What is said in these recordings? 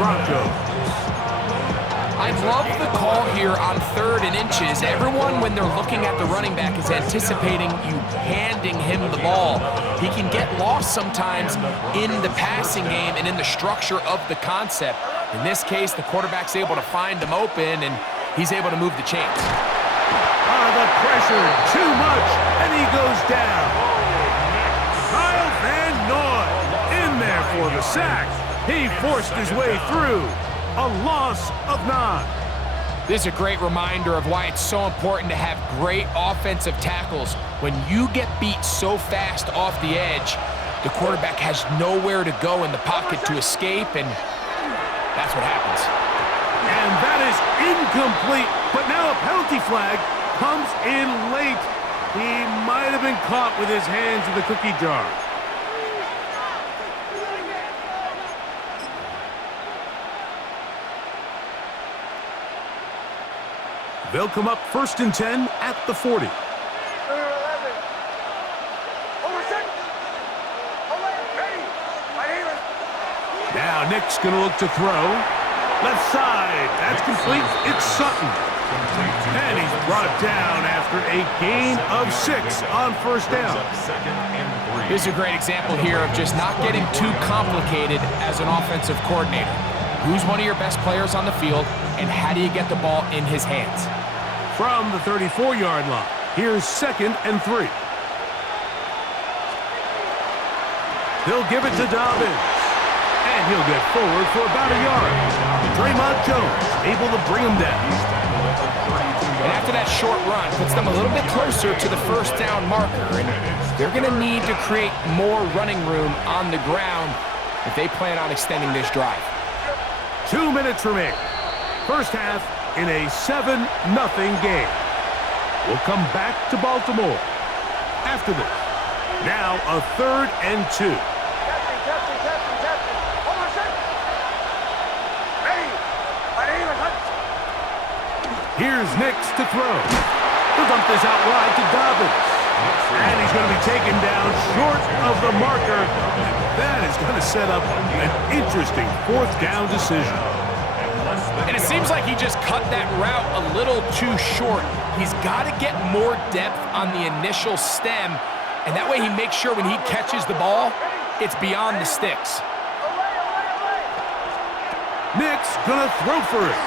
Broncos. I love the call here on 3rd and inches. Everyone, when they're looking at the running back, is anticipating you handing him the ball. He can get lost sometimes in the passing game and in the structure of the concept. In this case, the quarterback's able to find him open, and he's able to move the chains. The pressure, too much, and he goes down. Kyle Van Noy in there for the sack. He forced his way through. A loss of 9. This is a great reminder of why it's so important to have great offensive tackles. When you get beat so fast off the edge, the quarterback has nowhere to go in the pocket to escape, and that's what happens. And that is incomplete, but now a penalty flag comes in late. He might have been caught with his hands in the cookie jar. They'll come up 1st and 10 at the 40. Now Nick's going to look to throw. Left side. That's complete. It's Sutton. And he's brought down after a gain of 6 on 1st down. This is a great example here of just not getting too complicated as an offensive coordinator. Who's one of your best players on the field, and how do you get the ball in his hands? From the 34-yard line, here's 2nd and 3. They'll give it to Dobbins, and he'll get forward for about a yard. Draymond Jones able to bring him down. And after that short run, puts them a little bit closer to the 1st down marker, and they're going to need to create more running room on the ground if they plan on extending this drive. 2 minutes remaining. First half in a 7-0 game. We'll come back to Baltimore after this. Now a 3rd and 2. Here's Nix to throw. He'll dump this out wide to Dobbins. And he's going to be taken down short of the marker. That is going to set up an interesting 4th down decision. And it seems like he just cut that route a little too short. He's got to get more depth on the initial stem, and that way he makes sure when he catches the ball, it's beyond the sticks. Nick's gonna throw for it.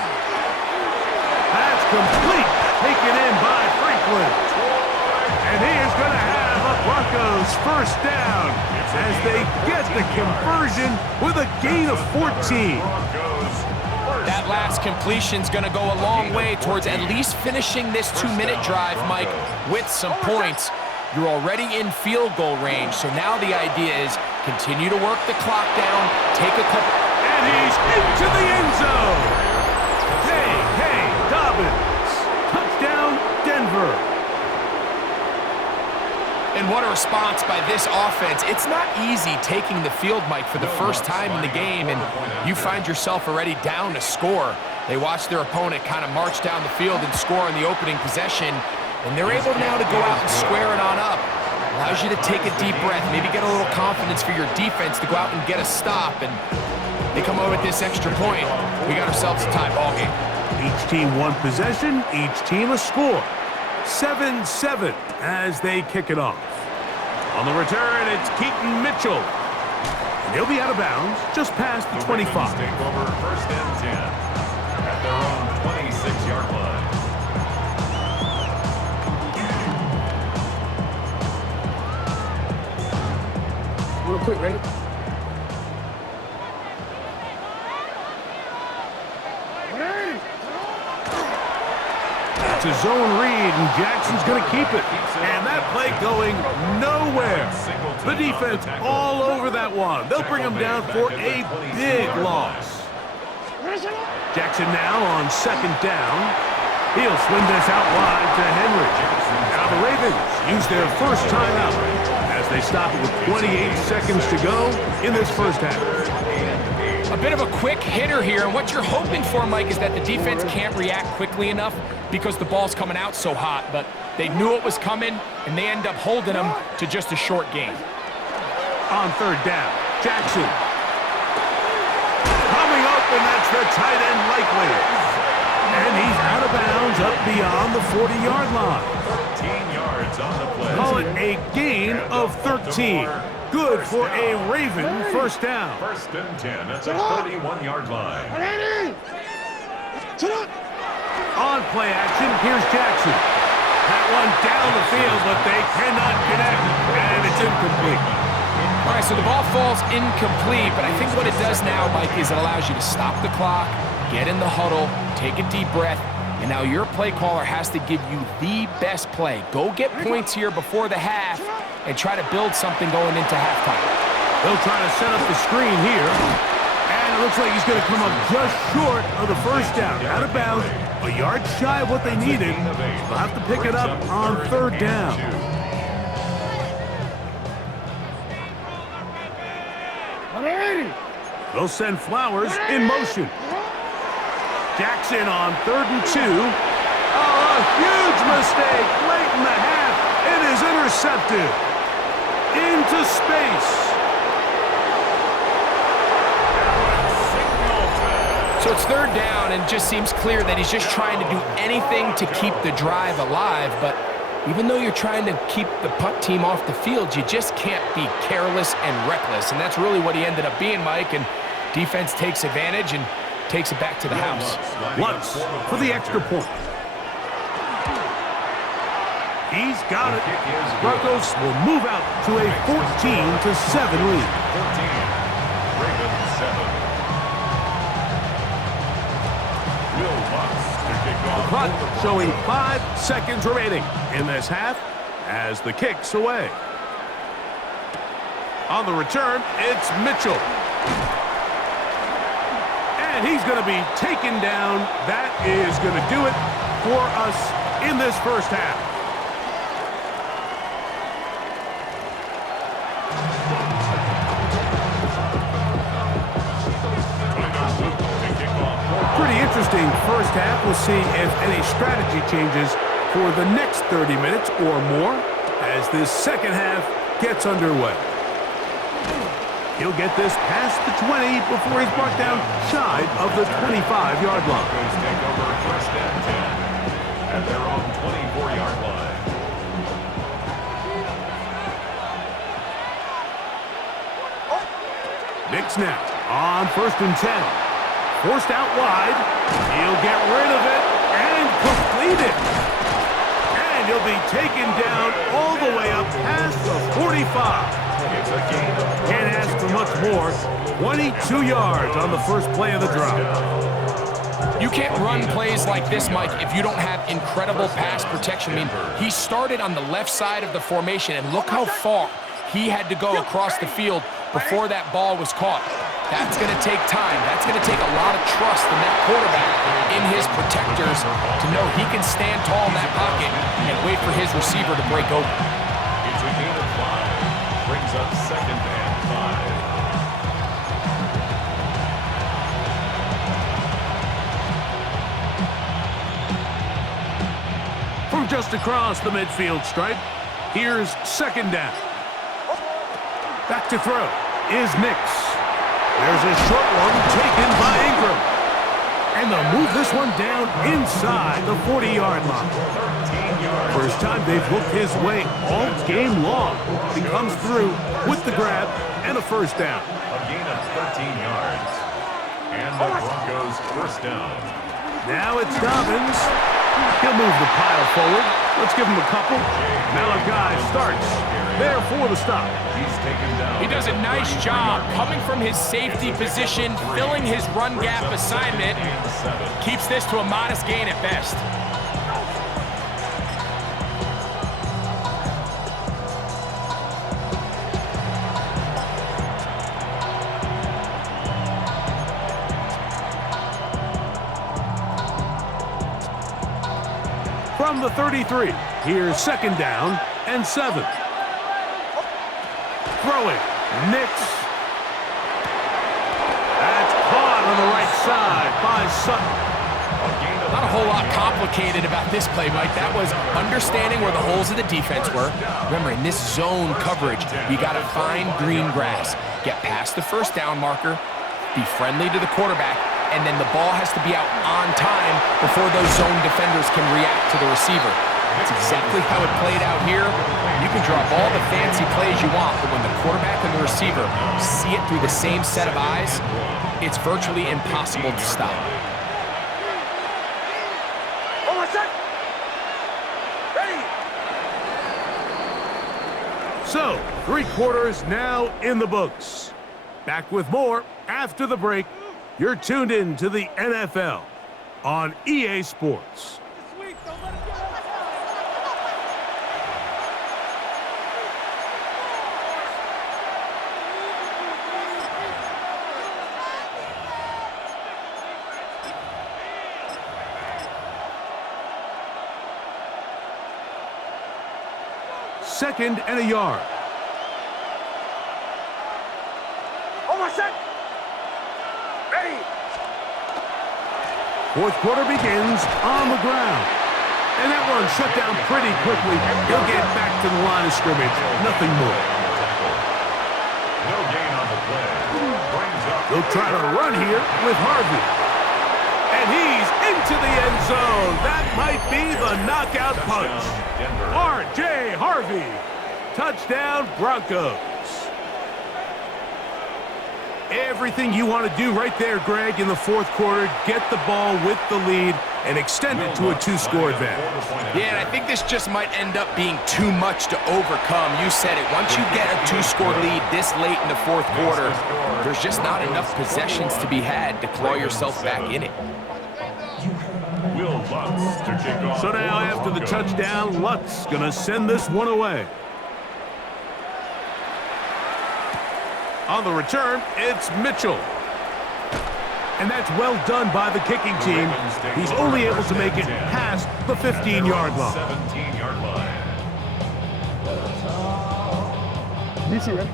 That's complete. Taken in by Franklin. And he is going to have a Broncos 1st down as they get the conversion with a gain of 14. That last completion's going to go a long way towards at least finishing this 2-minute drive, Mike, with some points. You're already in field goal range, so now the idea is continue to work the clock down, take a couple... And he's into the end zone! Hey, Dobbins! Touchdown, Denver! And what a response by this offense. It's not easy taking the field, Mike, for the first time in the game, and you find yourself already down a score. They watch their opponent kind of march down the field and score in the opening possession, and they're able now to go out and square it on up. Allows you to take a deep breath, maybe get a little confidence for your defense to go out and get a stop, and they come over with this extra point. We got ourselves a tie ball game. Each team one possession, each team a score. 7-7 as they kick it off. On the return, it's Keaton Mitchell. And he'll be out of bounds just past the 25. Take over 1st and 10 at their own 26-yard line. Real quick, ready? It's a zone read, and Jackson's going to keep it. And that play going nowhere. The defense all over that one. They'll bring him down for a big loss. Jackson now on 2nd down. He'll swing this out wide to Henry. Now the Ravens use their first timeout as they stop it with 28 seconds to go in this first half. A bit of a quick hitter here, and what you're hoping for, Mike, is that the defense can't react quickly enough because the ball's coming out so hot, but they knew it was coming, and they end up holding them to just a short gain. On 3rd down, Jackson. Coming open players. And he's out of bounds up beyond the 40-yard line. 13 yards on the play. Call it a gain of 13. Good for a Raven first down. First and 10 at the 31-yard line. On play action, here's Jackson. That one down the field, but they cannot connect, and it's incomplete. All right, so the ball falls incomplete, but I think what it does now, Mike, is it allows you to stop the clock, get in the huddle, take a deep breath, and now your play caller has to give you the best play. Go get points here before the half and try to build something going into halftime. They'll try to set up the screen here, and it looks like he's going to come up just short of the first down. Out of bounds, a yard shy of what they needed. They'll have to pick it up on third down. They'll send Flowers in motion. Jackson on 3rd and 2. Oh, a huge mistake late in the half. It is intercepted. Into space. So it's third down, and just seems clear that he's just trying to do anything to keep the drive alive. But even though you're trying to keep the punt team off the field, you just can't be careless and reckless. And that's really what he ended up being, Mike. And defense takes advantage and takes it back to the house. Lutz for the extra point. He's got it. Broncos will move out to a 14-7 lead. 14. Ravens 7. Will Lutz to kick off. The clock showing 5 seconds remaining in this half as the kick's away. On the return, it's Mitchell. And he's going to be taken down. That is going to do it for us in this first half. Pretty interesting first half. We'll see if any strategy changes for the next 30 minutes or more as this second half gets underway. He'll get this past the 20 before he's brought down shy of the 25-yard line. Take over first and 10 at their own 24-yard line. Knicks now on 1st and 10. Forced out wide. He'll get rid of it and complete it. And he'll be taken down all the way up past the 45. Can't ask for much more. 22 yards on the first play of the drive. You can't run plays like this, Mike, if you don't have incredible pass protection. I mean, he started on the left side of the formation, and look how far he had to go across the field before that ball was caught. That's going to take time. That's going to take a lot of trust in that quarterback, in his protectors, to know he can stand tall in that pocket and wait for his receiver to break open. It's a gain of 5. Brings up 2nd and 5. From just across the midfield stripe, here's 2nd down. Back to throw is Nix. There's a short one taken by Ingram. And they'll move this one down inside the 40-yard line. First time they've looked his way all game long. He comes through with the grab and a first down. A gain of 13 yards. And the Broncos first down. Now it's Dobbins. He'll move the pile forward. Let's give him a couple. Malachi starts there for the stop. He's taken down. He does a nice job coming from his safety position, filling his run gap assignment. Keeps this to a modest gain at best. From the 33, here's 2nd down and 7. Throwing, Nix. That's caught on the right side by Sutton. Not a whole lot complicated about this play, Mike. That was understanding where the holes of the defense were. Remember, in this zone coverage, you got to find green grass. Get past the first down marker, be friendly to the quarterback, and then the ball has to be out on time before those zone defenders can react to the receiver. That's exactly how it played out here. You can draw up all the fancy plays you want, but when the quarterback and the receiver see it through the same set of eyes, it's virtually impossible to stop. So, 3 quarters now in the books. Back with more after the break. You're tuned in to the NFL on EA Sports. Second and a yard. Fourth quarter begins on the ground. And that one shut down pretty quickly. He'll get back to the line of scrimmage. Nothing more. No gain on the play. Brings up. He'll try to run here with Harvey. And he's into the end zone. That might be the knockout punch. R.J. Harvey. Touchdown, Broncos. Everything you want to do right there, Greg, in the fourth quarter. Get the ball with the lead and extend it to a 2-score advantage. Yeah, and I think this just might end up being too much to overcome. You said it. Once you get a 2-score lead this late in the fourth quarter, there's just not enough possessions to be had to claw yourself back in it. So now after the touchdown, Lutz going to send this one away. On the return, it's Mitchell. And that's well done by the kicking team. He's only able to make it past the 15-yard line. 17-yard line. DC, ready?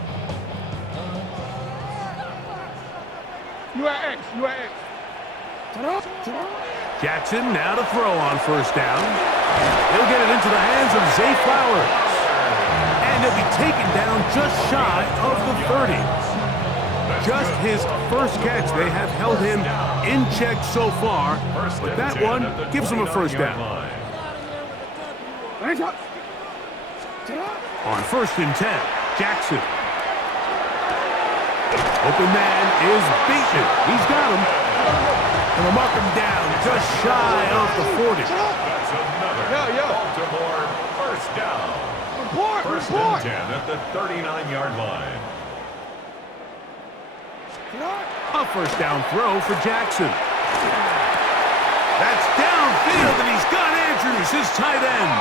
You at X, you at X. Jackson now to throw on first down. He'll get it into the hands of Zay Flowers. And he'll be taken down just shy of the 30. Just his first catch. They have held him in check so far, but that one gives him a first down. On first and 10, Jackson. Open man is beaten. He's got him. And they'll mark him down just shy of the 40. That's another Baltimore first down. First and 10 at the 39-yard line. A first down throw for Jackson. That's downfield, and he's got Andrews, his tight end.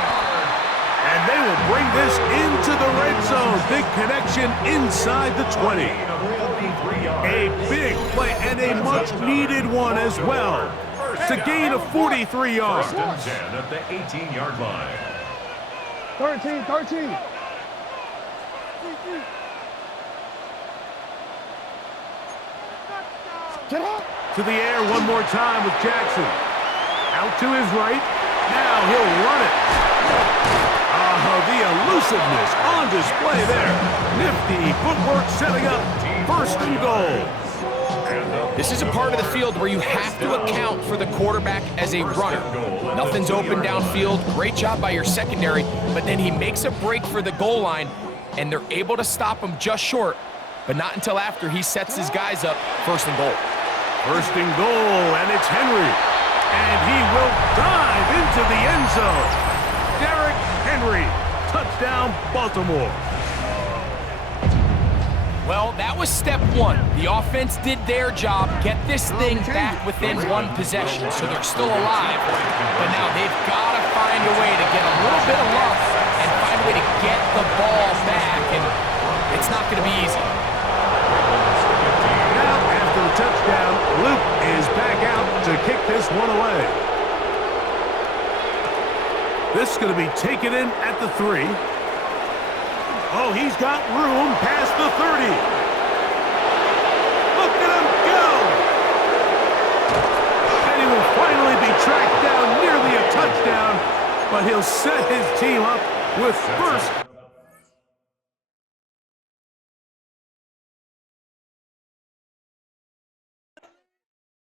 And they will bring this into the red zone. Big connection inside the 20. A big play and a much-needed one as well to gain a 43 yards. First and 10 at the 18-yard line. 13. Get up. To the air one more time with Jackson. Out to his right. Now he'll run it. The elusiveness on display there. Nifty footwork setting up first and goal. This is a part of the field where you have to account for the quarterback as a runner. Nothing's open downfield. Great job by your secondary, but then he makes a break for the goal line, and they're able to stop him just short, but not until after he sets his guys up first and goal. First and goal, and it's Henry. And he will dive into the end zone. Derrick Henry, touchdown Baltimore. Well, that was step one. The offense did their job, get this thing back within one possession, so they're still alive. But now they've got to find a way to get a little bit of luck and find a way to get the ball back, and it's not going to be easy. Now, after the touchdown, Luke is back out to kick this one away. This is going to be taken in at the 3. Oh, he's got room past the 30. Look at him go! And he will finally be tracked down, nearly a touchdown, but he'll set his team up with first